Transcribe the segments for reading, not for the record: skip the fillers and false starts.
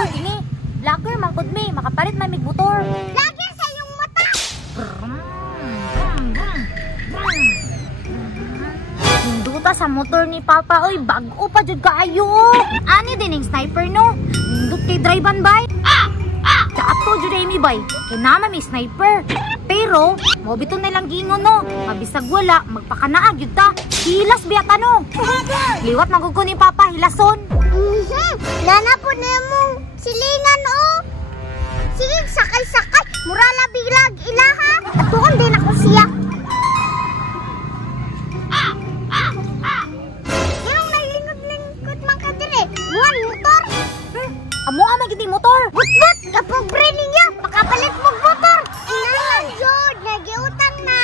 Uy, ini, vlogger mangkod mi, makapalit na mig motor. Lagi sa iyong mata. Hinduta sa motor ni Papa, oy, bago pa jud kaayo. Ani din yung sniper no? Hindut kay drivean bay. Ato jud ay mi bay, kinama mi sniper. Pero, mo bito na lang gingon no, mabisag wala, magpakanaag yun ta. Hilas biya ka no. Liwat magugko ni Papa, hilason. Lana po na mong silingan o. Sige, sakay-sakay. Murala bilag ilaha. Tuon din ako siya. Yung nalingod-lingkod man ka dire. Buwan motor. Amo ama gid motor. But, kapobre ninyo. Makapalit mo motor. Inahan, Jod. Nagiutang na.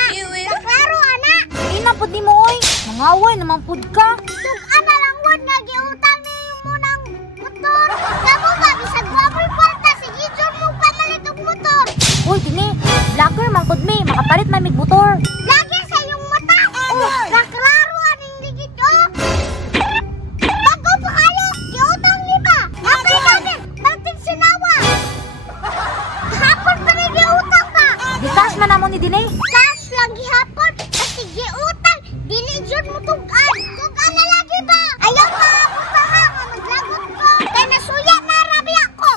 Klaro, anak. Ina pud nimo oy. Mangaway naman pud ka. Tug-an na lang, Wod. Nagiutang mo ng motor. Kamu ba, bisag wapoy kwarta. Sige, Jod mo pamalit og motor. Uy, dini, vlogger mangkod mi, makapalit na mig motor. Lagi sa iyong mata. Naklaro aning ligid, oh. Bago pa kayo. Giutang ni ba? Napay namin. Natin sinawa. Hapon pa rin giutang ka. Gitas man namo ni dini. Cash lang gihapon. Kasi giutang. Dili Jod mo tugan. Tugan na lagi ba? Ayaw pa ako pa ha. Maglagot ko. Kaya nasuya na rabi ako.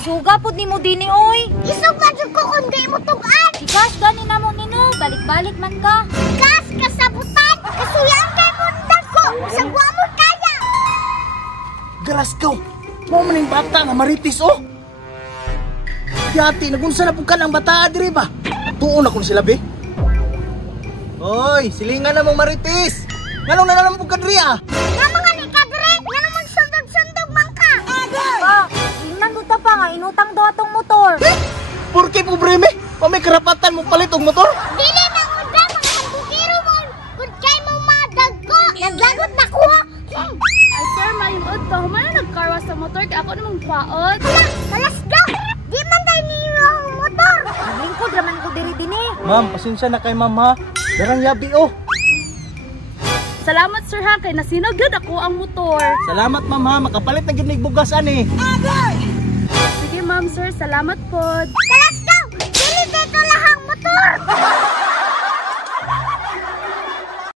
Suga pud nimo dini oy. Isog na Jod ko kung di mo tugan. Gikas gani namo nino, balik-balik man ka. Gas kasabutan. Kasuyang kay mundag ko. Sagwa mo kaya. Galaskaw, mo maning bata nga maritis oh. Yati, nagunsa na po ka ng bata diri ba? Tuon ako sila be. Hoy, silingan na mong maritis. Nganong na naman po ka diri ah? Nga mga ni kadre. Nga naman sundog-sundog man ka. Pa, ingnan ko ta pa nga inutang daw atong motor. Porke po breme? Pa may karapatan mo palit og motor? Dili na mo dyan mga hambugiro mo. Kung kay mo mga dagko. Naglagot na kuha. Ay sir, mayungod to. Humana nagkarwas sa motor kaya ako namang kwaot. Hala, talas daw. Di man tayo niyo ang motor. Naglingkod raman ko diri dini. Ma'am, pasensya na kay ma'am ha. Darang yabi oh. Salamat sir ha, kay nasinagad ako ang motor. Salamat ma'am ha, makapalit na ginig bugas ani. Sige ma'am sir, salamat po. Talas